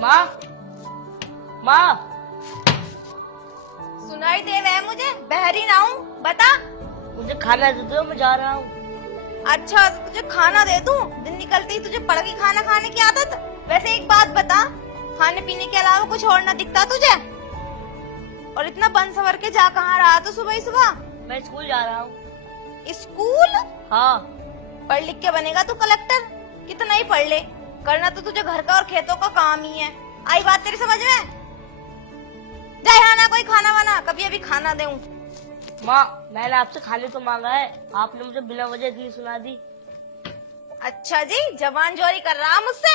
माँ माँ सुनाई दे रहा है मुझे, बहरी ना हूँ। बता। मुझे खाना दे दो, मैं जा रहा हूँ। अच्छा तो तुझे खाना दे दूँ? दिन निकलते ही तुझे पड़ गई खाना खाने की आदत। वैसे एक बात बता, खाने पीने के अलावा कुछ और ना दिखता तुझे? और इतना बन सवर के जा कहाँ रहा तो सुबह ही सुबह? मैं स्कूल जा रहा हूँ। स्कूल? हाँ। पढ़ लिख के बनेगा तू कलेक्टर? कितना ही पढ़ ले, करना तो तुझे घर का और खेतों का काम ही है। आई बात तेरी समझ में? जा यहाँ ना कोई खाना वाना, कभी अभी खाना दूं। माँ मैंने आपसे खाने तो मांगा है, आपने मुझे बिना वजह इतनी सुना दी। अच्छा जी, जवान जोरी कर रहा मुझसे?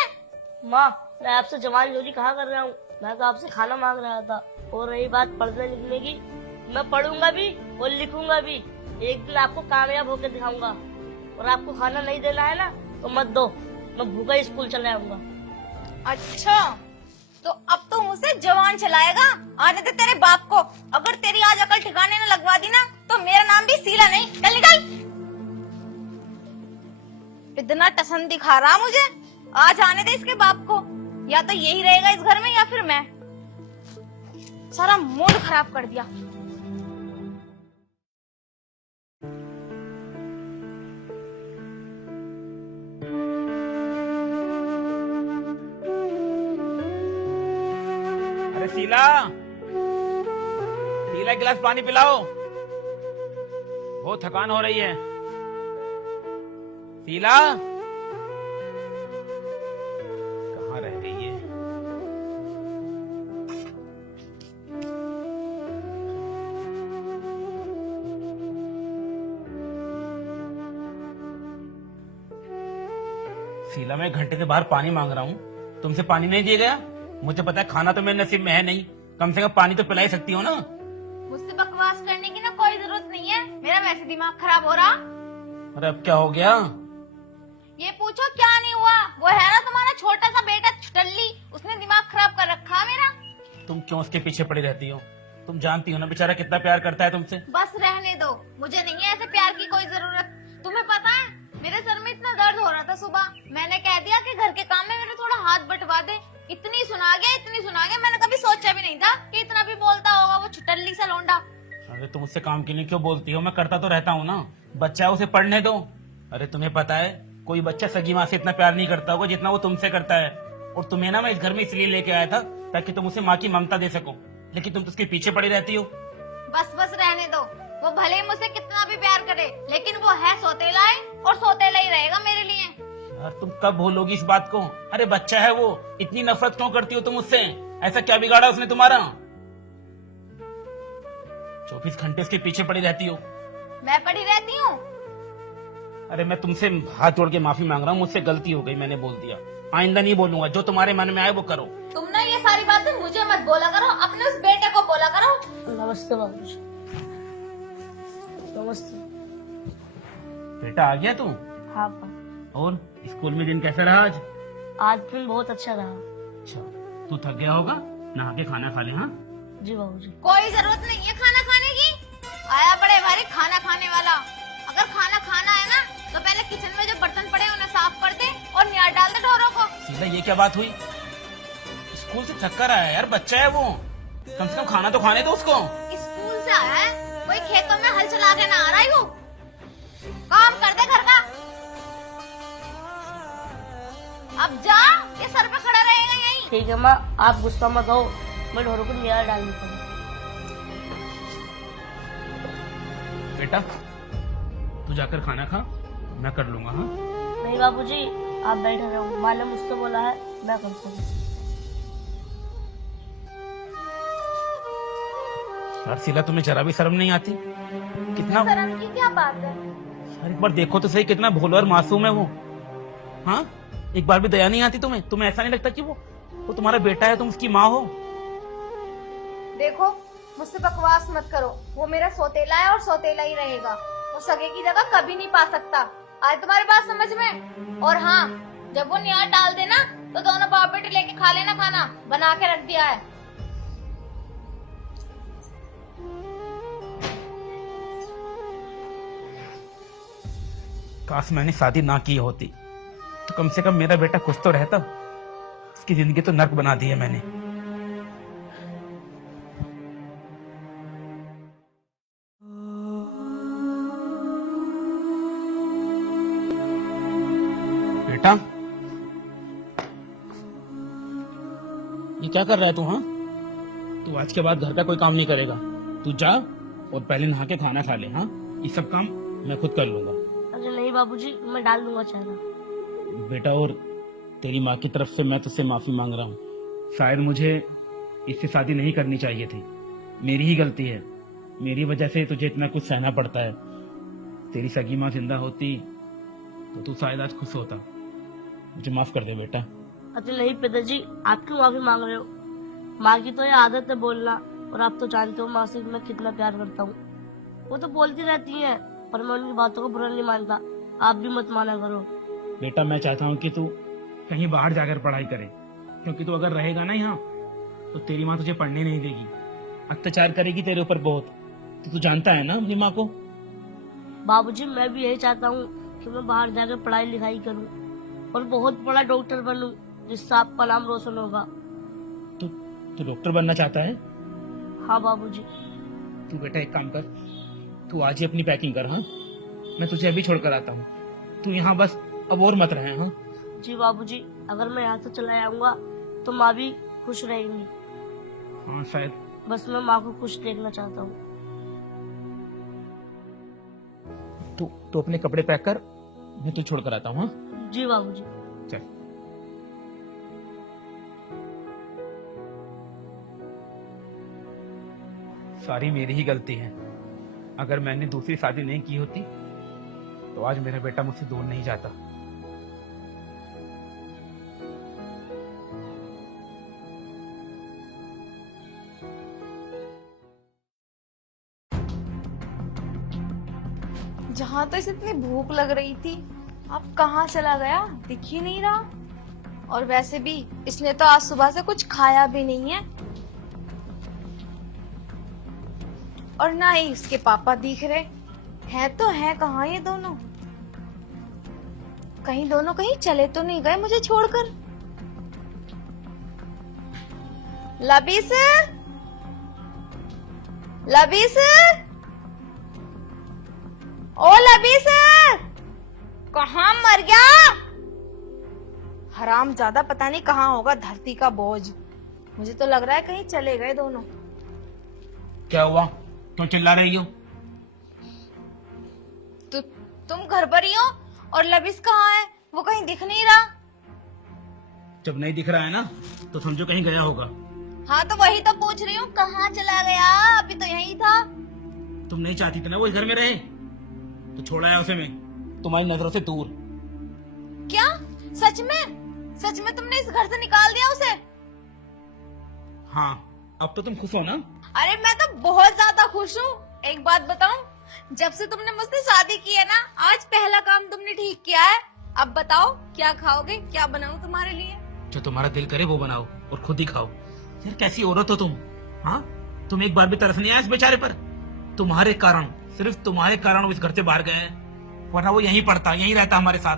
माँ मैं आपसे जवान जोरी कहाँ कर रहा हूँ, मैं तो आपसे खाना मांग रहा था। और रही बात पढ़ने लिखने की, मैं पढ़ूंगा भी और लिखूंगा भी। एक दिन आपको कामयाब होकर दिखाऊंगा। और आपको खाना नहीं देना है ना तो मत दो, मैं भूखा ही स्कूल चले आऊंगा। अच्छा तो अब तो मुझसे जवान चलाएगा? आने दे तेरे बाप को। अगर तेरी आज अकल ठिकाने न लगवा दी ना तो मेरा नाम भी शीला नहीं। चल निकल। इतना टसन दिखा रहा मुझे, आज आने दे इसके बाप को। या तो यही रहेगा इस घर में या फिर मैं। सारा मूड खराब कर दिया। अरे शीला, शीला एक गिलास पानी पिलाओ, बहुत थकान हो रही है। शीला कहाँ रह गई है? शीला मैं घंटे से बाहर पानी मांग रहा हूँ, तुमसे पानी नहीं दिया गया? मुझे पता है खाना तो मेरे नसीब में है नहीं, कम से कम पानी तो पिला ही सकती हो ना। मुझसे बकवास करने की ना कोई जरूरत नहीं है, मेरा वैसे दिमाग खराब हो रहा। अरे अब क्या हो गया? ये पूछो क्या नहीं हुआ। वो है ना तुम्हारा छोटा सा बेटा छुटल्ली, उसने दिमाग खराब कर रखा है मेरा। तुम क्यों उसके पीछे पड़ी रहती हो? तुम जानती हो ना बेचारा कितना प्यार करता है तुमसे। बस रहने दो, मुझे नहीं है ऐसे प्यार की कोई जरूरत। तुम्हें पता है मेरे सर में इतना दर्द हो रहा था सुबह, मैंने कह दिया कि घर के काम में मेरे थोड़ा हाथ बंटवा दे। इतनी सुना गया, मैंने कभी सोचा भी नहीं था कि इतना भी बोलता होगा वो छुटल्ली सा लौंडा। अरे तुम उससे काम के लिए क्यों बोलती हो? मैं करता तो रहता हूँ ना, बच्चा है उसे पढ़ने दो। अरे तुम्हें पता है कोई बच्चा सगी माँ से इतना प्यार नहीं करता होगा जितना वो तुमसे करता है। और तुम्हें ना मैं इस घर में इसलिए लेके आया था ताकि तुम उसे माँ की ममता दे सको, लेकिन तुम तो उसके पीछे पड़ी रहती हो। बस रहने दो, वो भले ही मुझसे कितना भी प्यार करे, लेकिन वो है सौतेला है और सौतेला ही रहेगा मेरे लिए। यार तुम कब भूलोगी इस बात को? अरे बच्चा है वो, इतनी नफरत क्यों करती हो तुम उससे? ऐसा क्या बिगाड़ा उसने तुम्हारा? 24 घंटे उसके पीछे पड़ी रहती हो। मैं पड़ी रहती हूँ? अरे मैं तुमसे हाथ जोड़ के माफी मांग रहा हूँ, मुझसे गलती हो गई, मैंने बोल दिया। आइंदा नहीं बोलूंगा, जो तुम्हारे मन में आए वो करो। तुम ना ये सारी बातें मुझे मत बोला करो, अपने उस बेटे को बोला करो। नमस्ते बाबूजी। नमस्ते। बेटा आ गया तू? हाँ पा। और स्कूल में दिन कैसा रहा आज? आज दिन बहुत अच्छा रहा। अच्छा तू थक गया होगा, नहा के खाना खा ले। हाँ जी बाबूजी। कोई जरूरत नहीं है खाना खाने की, आया बड़े भारी खाना खाने वाला। अगर खाना खाना है ना तो पहले किचन में जो बर्तन पड़े उन्हें साफ कर दे और नियार डाल दे ढोरों को। सीधा ये क्या बात हुई? स्कूल से थक कर आया है यार, बच्चा है वो, कम से कम खाना तो खाने दो उसको। स्कूल से आया है, कोई खेतों में हल चला के ना आ रहा है वो। काम कर दे घर का। अब जा, ये सर पे खड़ा रहेगा यहीं। ठीक है माँ, आप गुस्सा मत हो, मैं ढोरों को नियार डाल देता हूँ। बेटा तू जाकर खाना खा, मैं कर लूंगा। हाँ नहीं बाबूजी, आप बैठे रहो, माँ ने मुझसे बोला है, मैं करता हूँ। यार शीला तुम्हें जरा भी शर्म नहीं आती? कितना शर्म की क्या बात है? यार एक बार देखो तो सही, कितना भोला और मासूम है वो। हाँ एक बार भी दया नहीं आती तुम्हें? तुम्हें ऐसा नहीं लगता कि वो तुम्हारा बेटा है, तुम उसकी माँ हो? देखो मुझसे बकवास मत करो, वो मेरा सौतेला है और सौतेला ही रहेगा। वो सगे की जगह कभी नहीं पा सकता। आए तुम्हारे बात समझ में? और हाँ, जब वो नियार डाल देना तो दोनों बाप बेटे लेके खा लेना, खाना बना के रख दिया है। काश मैंने शादी ना की होती तो कम से कम मेरा बेटा खुश तो रहता। उसकी जिंदगी तो नर्क बना दी है मैंने। बेटा ये क्या कर रहा है तू? हाँ, तू आज के बाद घर का कोई काम नहीं करेगा। तू जा और पहले नहा के खाना खा ले। हाँ, ये सब काम मैं खुद कर लूंगा। अरे नहीं बाबूजी, मैं डाल दूंगा चेहरा। बेटा, और तेरी माँ की तरफ से मैं तुझसे माफी मांग रहा हूँ। शायद मुझे इससे शादी नहीं करनी चाहिए थी, मेरी ही गलती है। मेरी वजह से तुझे इतना कुछ सहना पड़ता है। तेरी सगी माँ जिंदा होती तो तू शायद आज खुश होता। मुझे माफ कर दे बेटा। अरे नहीं पिताजी, आप क्यों माफी मांग रहे हो? माँ की तो ये आदत है बोलना, और आप तो जानते हो माँ से मैं कितना प्यार करता हूँ। वो तो बोलती रहती है, पर मैं उनकी बातों को बुरा नहीं मानता। आप भी मत माना करो। बेटा, मैं चाहता हूँ कि तू कहीं बाहर जाकर पढ़ाई करे, क्योंकि तू अगर रहेगा ना यहाँ तो तेरी माँ तुझे पढ़ने नहीं देगी, अत्याचार करेगी तेरे ऊपर बहुत। तो तू जानता है ना अपनी माँ को। बाबूजी, मैं भी यही चाहता हूँ कि मैं बाहर जाकर पढ़ाई लिखाई करूँ और बहुत बड़ा डॉक्टर बनूं, जिससे आपका नाम रोशन होगा। तू डॉक्टर बनना चाहता है? हाँ बाबूजी। तू बेटा एक काम कर, तू आज ही अपनी पैकिंग कर। हाँ, मैं तुझे अभी छोड़कर आता हूँ। तू यहाँ बस अब और मत रहे। हाँ जी बाबूजी, अगर मैं यहाँ से चला जाऊंगा तो माँ भी खुश रहेंगी। हाँ शायद। बस मैं माँ को खुश देखना चाहता हूँ। तू अपने कपड़े पैक कर, मैं तू छोड़कर आता हूँ। हाँ जी बाबूजी। चल। सारी मेरी ही गलती है। अगर मैंने दूसरी शादी नहीं की होती तो आज मेरा बेटा मुझसे दूर नहीं जाता। जहाँ तो इसे इतनी भूख लग रही थी, अब कहाँ चला गया, दिख ही नहीं रहा। और वैसे भी इसने तो आज सुबह से कुछ खाया भी नहीं है, और ना ही इसके पापा दिख रहे हैं। तो है कहाँ ये दोनों? कहीं दोनों कहीं चले तो नहीं गए मुझे छोड़कर? लबीस, लबीस, ओ लबीस, कहाँ मर गया? हराम ज्यादा पता नहीं कहाँ होगा, धरती का बोझ। मुझे तो लग रहा है कहीं चले गए दोनों। क्या हुआ, क्यों चिल्ला रही हो? तुम घर पर ही हो, और लबीस कहाँ है? वो कहीं दिख नहीं रहा। जब नहीं दिख रहा है ना तो समझो कहीं गया होगा। हाँ तो वही तो पूछ रही हूँ, कहाँ चला गया? अभी तो यही था। तुम नहीं चाहती थी ना वो इस घर में रहे, तो छोड़ा है उसे मैं तुम्हारी नजरों से दूर। क्या सच में? सच में तुमने इस घर से निकाल दिया उसे? हाँ, अब तो तुम खुश हो ना? अरे मैं तो बहुत ज्यादा खुश हूँ। एक बात बताऊं, जब से तुमने मुझसे शादी की है ना, आज पहला काम तुमने ठीक किया है। अब बताओ क्या खाओगे, क्या बनाऊं तुम्हारे लिए? जो तुम्हारा दिल करे वो बनाओ और खुद ही खाओ। यार कैसी औरत हो तुम। हाँ, तुम एक बार भी तरस नहीं आया इस बेचारे पर? तुम्हारे कारण, सिर्फ तुम्हारे कारण वो इस घर से बाहर गए हैं, वरना वो यहीं पड़ता, यहीं रहता हमारे साथ।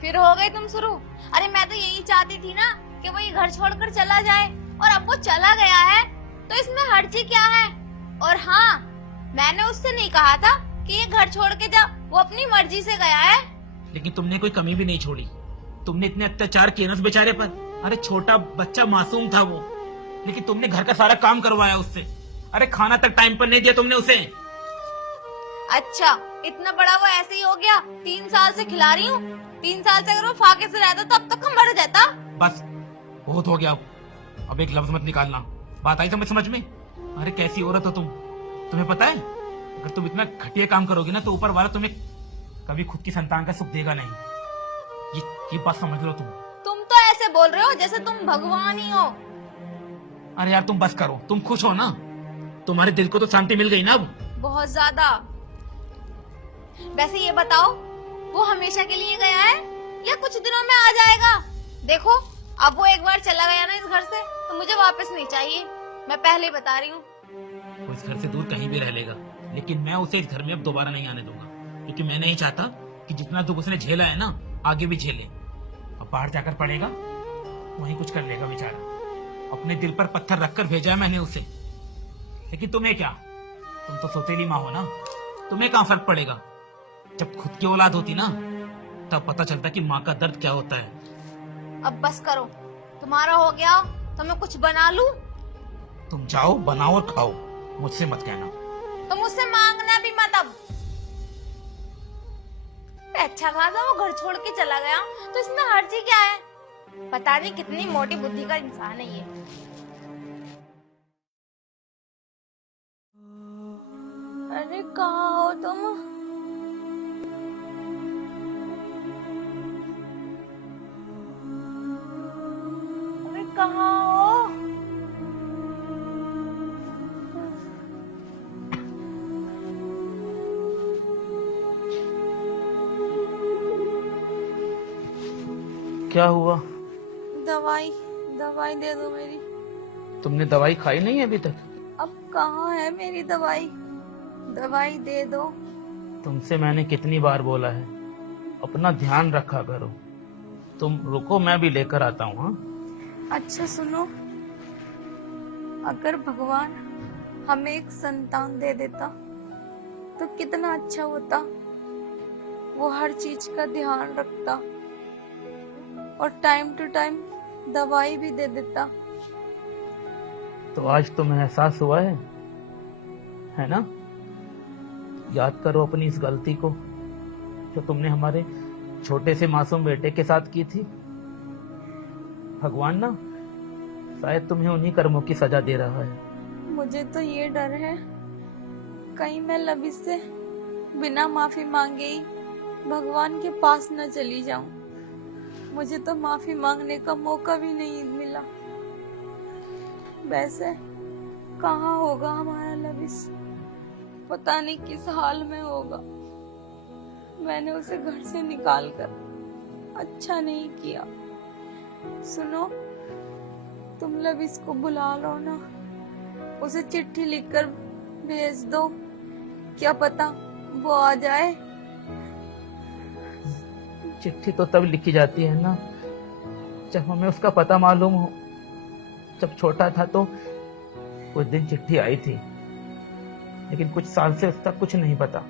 फिर हो गए तुम शुरू। अरे मैं तो यही चाहती थी ना कि वो ये घर छोड़कर चला जाए, और अब वो चला गया है तो इसमें हर्जी क्या है? और हाँ, मैंने उससे नहीं कहा था कि ये घर छोड़ के जा, वो अपनी मर्जी से गया है। लेकिन तुमने कोई कमी भी नहीं छोड़ी। तुमने इतने अत्याचार किए ना उस बेचारे पर। अरे छोटा बच्चा मासूम था वो, लेकिन तुमने घर का सारा काम करवाया उससे। अरे खाना तक टाइम पर नहीं दिया तुमने उसे। अच्छा, इतना बड़ा वो ऐसे ही हो गया? 3 साल से खिला रही हूँ। 3 साल से अगर वो फाके से रहता तो अब तक मर जाता। बस बहुत हो गया, अब एक लफ्ज मत निकालना। बात आई समझ में? अरे कैसी औरत हो तुम। तुम्हें पता है, अगर तुम इतना घटिया काम करोगे ना तो ऊपर वाला तुम्हें कभी खुद की संतान का सुख देगा नहीं। ये बात समझ लो तुम तो ऐसे बोल रहे हो जैसे तुम भगवान ही हो। अरे यार तुम बस करो, तुम खुश हो ना? तुम्हारे दिल को तो शांति मिल गई ना अब? बहुत ज्यादा। वैसे ये बताओ, वो हमेशा के लिए गया है या कुछ दिनों में आ जाएगा? देखो, अब वो एक बार चला गया ना इस घर से तो मुझे वापस नहीं चाहिए, मैं पहले ही बता रही हूँ। वो इस घर से दूर कहीं भी रह लेगा, लेकिन मैं उसे इस घर में अब दोबारा नहीं आने दूंगा, क्योंकि मैं नहीं चाहता कि जितना दुख उसने झेला है ना आगे भी झेले। अब बाहर जाकर पड़ेगा वही कुछ कर लेगा बेचारा। अपने दिल पर पत्थर रखकर भेजा है मैंने उसे। लेकिन तुम्हें क्या, तुम तो सौतेली माँ हो ना, तुम्हें कहाँ फर्क पड़ेगा। जब खुद की औलाद होती ना तब पता चलता कि माँ का दर्द क्या होता है। अब बस करो, तुम्हारा हो गया तो मैं कुछ बना लूं? तुम जाओ बनाओ और खाओ, मुझसे मत कहना। तो मुझसे मांगना भी मत अब। अच्छा खासा वो घर छोड़ के चला गया तो इसमें हर्जी क्या है? पता नहीं कितनी मोटी बुद्धि का इंसान है ये। अरे कहाँ हो तुम? अरे कहाँ हो? क्या हुआ? दवाई दवाई दे दो मेरी। तुमने दवाई खाई नहीं है अभी तक? अब कहाँ है मेरी दवाई? दवाई दे दो। तुमसे मैंने कितनी बार बोला है अपना ध्यान रखा करो। तुम रुको, मैं भी लेकर आता हूँ। हाँ अच्छा सुनो, अगर भगवान हमें एक संतान दे देता तो कितना अच्छा होता। वो हर चीज का ध्यान रखता और टाइम टू टाइम दवाई भी दे देता। तो आज तुम्हें एहसास हुआ है ना? याद करो अपनी इस गलती को जो तुमने हमारे छोटे से मासूम बेटे के साथ की थी। भगवान ना शायद तुम्हें उन्हीं कर्मों की सजा दे रहा है। मुझे तो ये डर है कहीं मैं लबी से बिना माफी मांगे ही भगवान के पास न चली जाऊं। मुझे तो माफी मांगने का मौका भी नहीं मिला। वैसे कहाँ होगा हमारा लविश? पता नहीं किस हाल में होगा। मैंने उसे घर से निकाल कर अच्छा नहीं किया। सुनो, तुम लविश को बुला लो ना, उसे चिट्ठी लिखकर भेज दो, क्या पता वो आ जाए। चिट्ठी तो तब लिखी जाती है ना जब हमें उसका पता मालूम हो। जब छोटा था तो उस दिन चिट्ठी आई थी, लेकिन कुछ साल से उसका कुछ नहीं पता।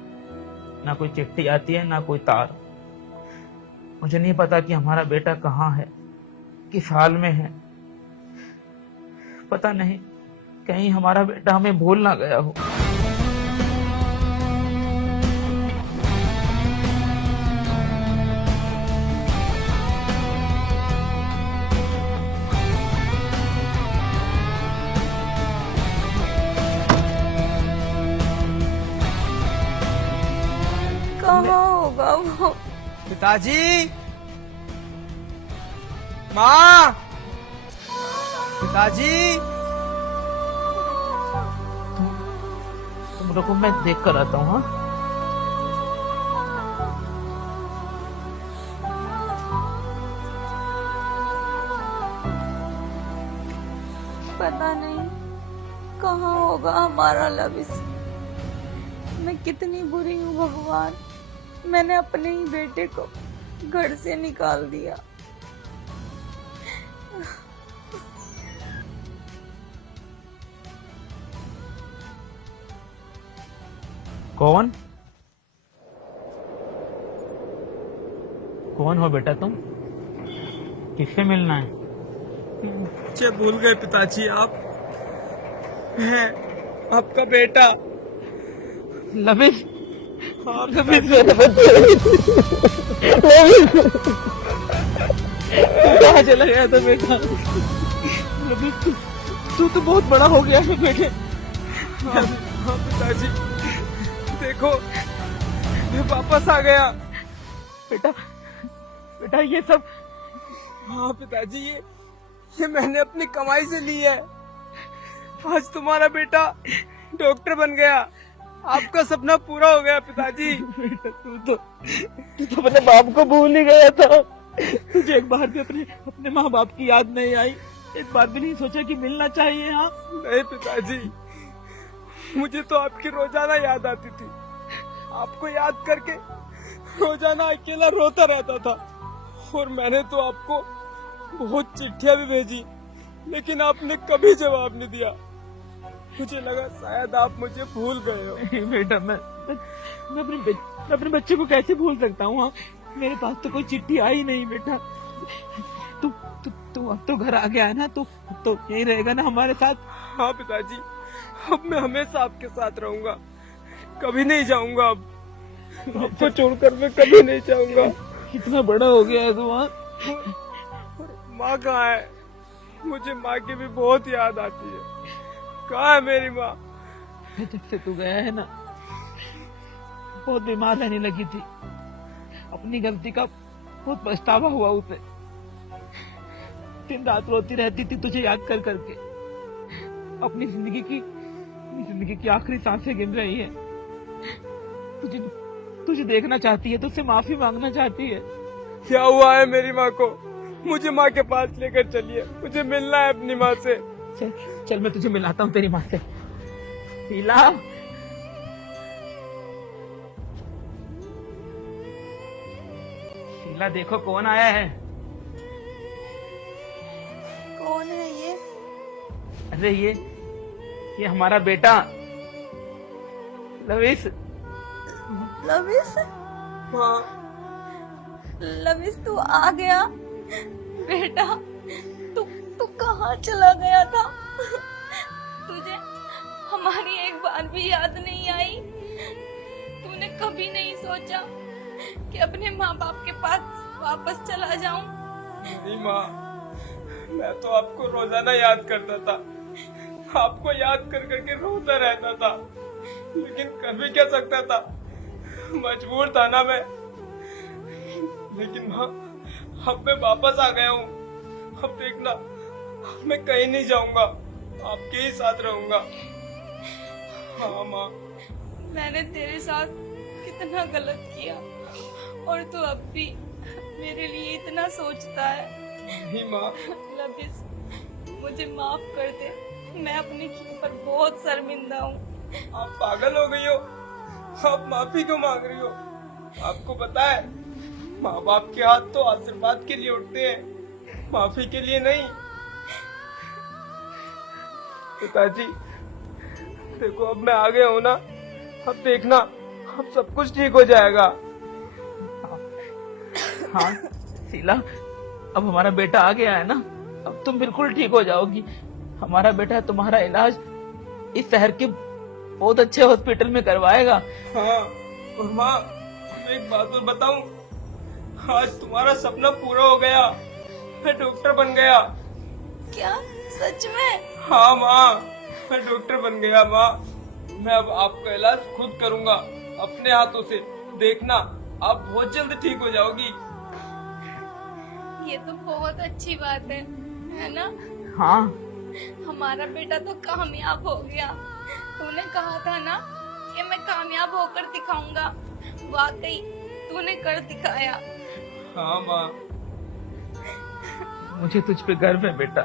ना कोई चिट्ठी आती है ना कोई तार। मुझे नहीं पता कि हमारा बेटा कहाँ है, किस हाल में है। पता नहीं कहीं हमारा बेटा हमें भूल ना गया हो। कहाँ होगा वो? पिताजी, माँ, पिताजी। तुम रुको, मैं देख कर आता हूँ। हाँ पता नहीं कहाँ होगा हमारा लविश। मैं कितनी बुरी हूँ भगवान, मैंने अपने ही बेटे को घर से निकाल दिया। कौन कौन हो बेटा तुम? किससे मिलना है? मुझे भूल गए पिताजी आप? मैं आपका बेटा लविश। हाँ लविश पिताजी। मेरे बच्चे। लविश कहाँ चला गया था बेटा? लविश तू तो बहुत बड़ा हो गया है बेटे। हाँ पिताजी, देखो मैं वापस आ गया। बेटा बेटा ये सब। हाँ पिताजी, ये मैंने अपनी कमाई से ली है। आज तुम्हारा बेटा डॉक्टर बन गया, आपका सपना पूरा हो गया पिताजी। बेटा तू तो अपने बाप को भूल ही गया था। तुझे एक बार भी अपने माँ बाप की याद नहीं आई? एक बार भी नहीं सोचा कि मिलना चाहिए? हाँ नहीं पिताजी, मुझे तो आपकी रोजाना याद आती थी। आपको याद करके रोजाना अकेला रोता रहता था। और मैंने तो आपको बहुत चिट्ठियां भी भेजी, लेकिन आपने कभी जवाब नहीं दिया। मुझे लगा शायद आप मुझे भूल गए हो। नहीं बेटा, मैं अपने बच्चे को कैसे भूल सकता हूँ? हाँ, मेरे पास तो कोई चिट्ठी आई नहीं बेटा। तू अब तो घर आ गया है ना, तो यही रहेगा ना हमारे साथ? हाँ पिताजी, अब मैं हमेशा आपके साथ रहूंगा, कभी नहीं जाऊंगा। अब आपको छोड़कर मैं कभी नहीं जाऊंगा। कितना बड़ा हो गया है तू। हाँ, माँ कहाँ है? मुझे माँ की भी बहुत याद आती है। कहाँ है मेरी माँ? जब से तू गया है ना, बहुत बीमार रहने लगी थी। अपनी गलती का बहुत पछतावा हुआ उसे। दिन रात रोती रहती थी तुझे याद कर करके। अपनी जिंदगी की आखिरी सांसें गिन रही है। तुझे देखना चाहती है, तुझसे माफी मांगना चाहती है। क्या हुआ है मेरी माँ को? मुझे माँ के पास लेकर चलिए, मुझे मिलना है अपनी माँ से। चल मैं तुझे मिलाता हूँ तेरी माँ से। शीला, शीला देखो कौन आया है। कौन है ये? अरे ये हमारा बेटा लविश। लविश? हाँ, लविश तू आ गया बेटा। तू कहाँ चला गया था? तुझे हमारी एक बार भी याद नहीं आई? तूने कभी नहीं सोचा कि अपने माँ बाप के पास वापस चला जाऊं? नहीं माँ, मैं तो आपको रोजाना याद करता था, आपको याद कर करके रोता रहता था, लेकिन कर भी क्या सकता था, मजबूर था ना मैं। लेकिन माँ, अब मैं वापस आ गया हूँ। अब देखना, मैं कहीं नहीं जाऊंगा, आपके ही साथ रहूंगा। हाँ माँ। मैंने तेरे साथ कितना गलत किया और तू अब भी मेरे लिए इतना सोचता है। नहीं माँ। लविश, मुझे माफ कर दे, मैं अपने की पर बहुत शर्मिंदा हूँ। आप पागल हो गई हो, आप माफी क्यों मांग रही हो? आपको पता है, माँ बाप के हाथ तो आशीर्वाद के लिए उठते हैं, माफी के लिए नहीं। पिताजी देखो, अब मैं आ गया हूँ ना, अब देखना, अब सब कुछ ठीक हो जाएगा। हाँ शीला, अब हमारा बेटा आ गया है ना, अब तुम बिल्कुल ठीक हो जाओगी। हमारा बेटा तुम्हारा इलाज इस शहर के बहुत अच्छे हॉस्पिटल में करवाएगा। हाँ, और माँ, एक बात और बताऊं, आज तुम्हारा सपना पूरा हो गया, मैं डॉक्टर बन गया। क्या? सच में? हाँ माँ, मैं डॉक्टर बन गया माँ। मैं अब आपका इलाज खुद करूँगा अपने हाथों से, देखना आप बहुत जल्द ठीक हो जाओगी। ये तो बहुत अच्छी बात है ना? हाँ, हमारा बेटा तो कामयाब हो गया। तूने कहा था ना कि मैं कामयाब होकर दिखाऊंगा, वाकई तूने कर दिखाया। हाँ माँ। मुझे तुझ पे गर्व है बेटा।